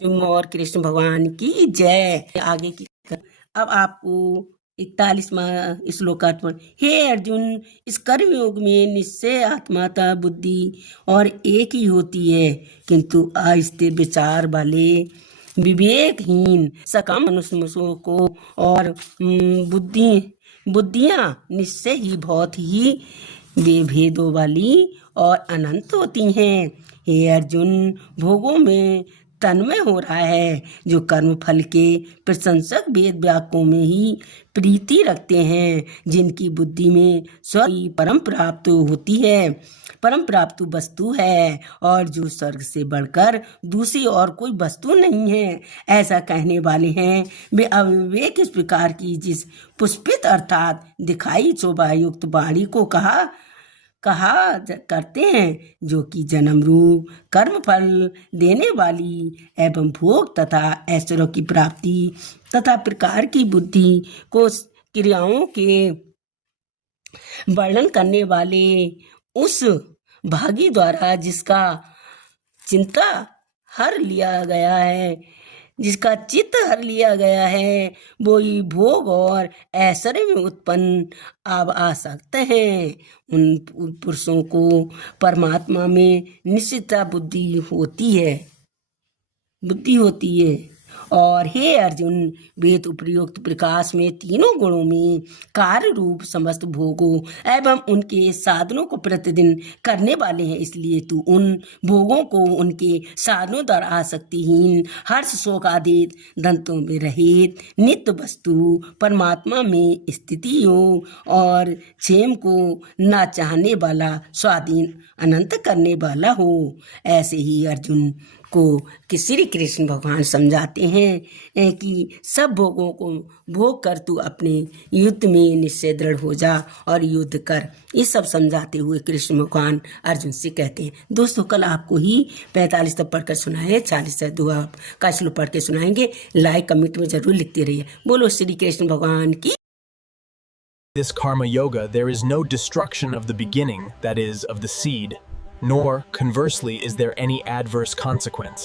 अर्जुन और कृष्ण भगवान की जय। आगे की अब आपको 41वां श्लोकार्थ। हे अर्जुन, इस कर्मयोग में निश्चय आत्माता बुद्धि और एक ही होती है, किंतु अस्थिर विचार वाले विवेकहीन सकाम मनुष्यों को और बुद्धियां निश्चय ही बहुत ही भेदों वाली और अनंत होती हैं। हे अर्जुन, भोगों में तन्मय हो रहा है जो कर्म फल के प्रशंसक वेद वाक्यों में ही प्रीति रखते हैं, जिनकी बुद्धि में स्वर्ग परम प्राप्त होती है, परम प्राप्त वस्तु है, और जो स्वर्ग से बढ़कर दूसरी और कोई वस्तु नहीं है, ऐसा कहने वाले हैं। वे अविवेक इस प्रकार की जिस पुष्पित अर्थात दिखाई शोभायुक्त वाणी को कहा करते हैं, जो कि जन्म रूप कर्म फल देने वाली एवं भोग तथा ऐश्वर्य की प्राप्ति तथा प्रकार की बुद्धि को क्रियाओं के वर्णन करने वाले उस भागी द्वारा जिसका चित्त हर लिया गया है, वो ही भोग और ऐश्वर्य में उत्पन्न आसक्त हैं। उन पुरुषों को परमात्मा में निश्चित बुद्धि होती है। और हे अर्जुन, वेद उपयुक्त प्रकाश में तीनों गुणों में कार्य रूप समस्त भोगों एवं उनके साधनों को प्रतिदिन करने वाले हैं, इसलिए तू उन भोगों को उनके साधनों द्वारा आसक्तिहीन, हर्ष शोक आदि दंतों में रहित नित्य वस्तु परमात्मा में स्थिति हो और क्षेम को न चाहने वाला, स्वाधीन अनंत करने वाला हो। ऐसे ही अर्जुन को कि श्री कृष्ण भगवान समझाते हैं कि सब भोगों को भोग कर तू अपने युद्ध में निश्चय दृढ़ हो जा और युद्ध कर। ये सब समझाते हुए कृष्ण भगवान अर्जुन से कहते हैं। दोस्तों, कल आपको ही 45 तक पढ़कर सुनाए, 40 से दुआ का श्लोक पढ़ के सुनाएंगे। लाइक कमेंट में जरूर लिखते रहिए। बोलो श्री कृष्ण भगवान की। This karma yoga, there is no destruction of the beginning, that is, of the seed, nor, conversely, is there any adverse consequence.